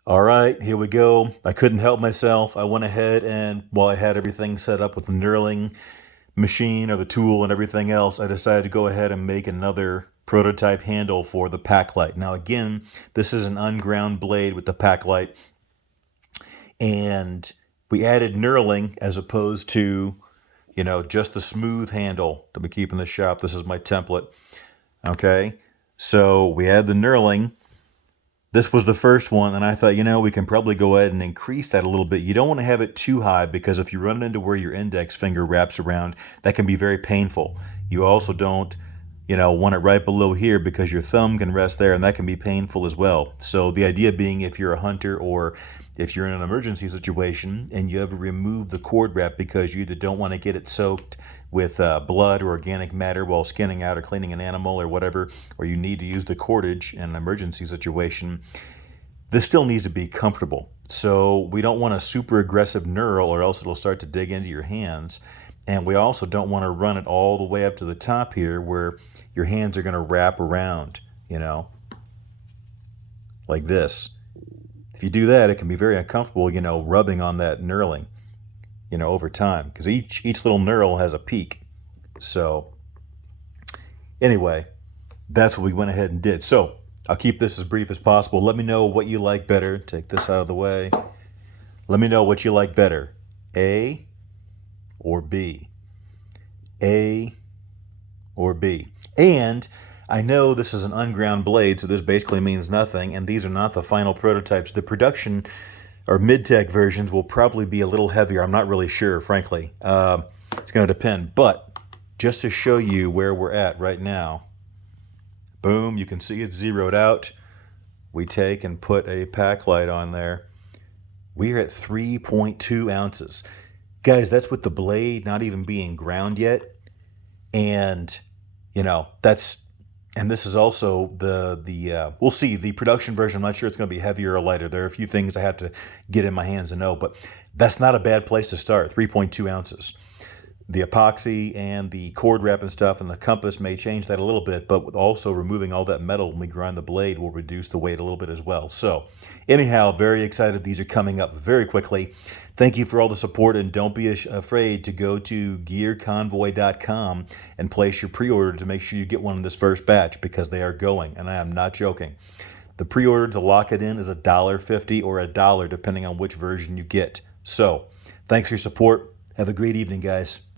All right, here we go. I couldn't help myself. I went ahead and while I had everything set up with the knurling machine or the tool and everything else, I decided to go ahead and make another prototype handle for the PACKLite. Now again, this is an unground blade with the PACKLite, and we added knurling as opposed to, just the smooth handle that we keep in the shop. This is my template. Okay, so we add the knurling. This was the first one, and I thought, we can probably go ahead and increase that a little bit. You don't want to have it too high because if you run it into where your index finger wraps around, that can be very painful. You also don't, want it right below here because your thumb can rest there, and that can be painful as well. So the idea being, if you're a hunter or if you're in an emergency situation and you ever remove the cord wrap because you either don't want to get it soaked with blood or organic matter while skinning out or cleaning an animal or whatever, or you need to use the cordage in an emergency situation, this still needs to be comfortable. So we don't want a super aggressive knurl or else it'll start to dig into your hands. And we also don't want to run it all the way up to the top here where your hands are going to wrap around, like this. If you do that, it can be very uncomfortable, rubbing on that knurling, over time, because each little knurl has a peak. So anyway, that's what we went ahead and did. So I'll keep this as brief as possible. Let me know what you like better. Take this out of the way. Let me know what you like better, A or B. A or B. And I know this is an unground blade, so this basically means nothing, and these are not the final prototypes. The production or mid-tech versions will probably be a little heavier. I'm not really sure, frankly. It's going to depend. But just to show you where we're at right now, boom, you can see it's zeroed out. We take and put a PACKLite on there. We're at 3.2 ounces. Guys, that's with the blade not even being ground yet. And, and this is also we'll see, the production version. I'm not sure it's going to be heavier or lighter. There are a few things I have to get in my hands to know, but that's not a bad place to start, 3.2 ounces. The epoxy and the cord wrap and stuff and the compass may change that a little bit, but also removing all that metal when we grind the blade will reduce the weight a little bit as well. So anyhow, very excited. These are coming up very quickly. Thank you for all the support, and don't be afraid to go to gearconvoy.com and place your pre-order to make sure you get one in this first batch, because they are going, and I am not joking. The pre-order to lock it in is $1.50 or $1 depending on which version you get. So thanks for your support. Have a great evening, guys.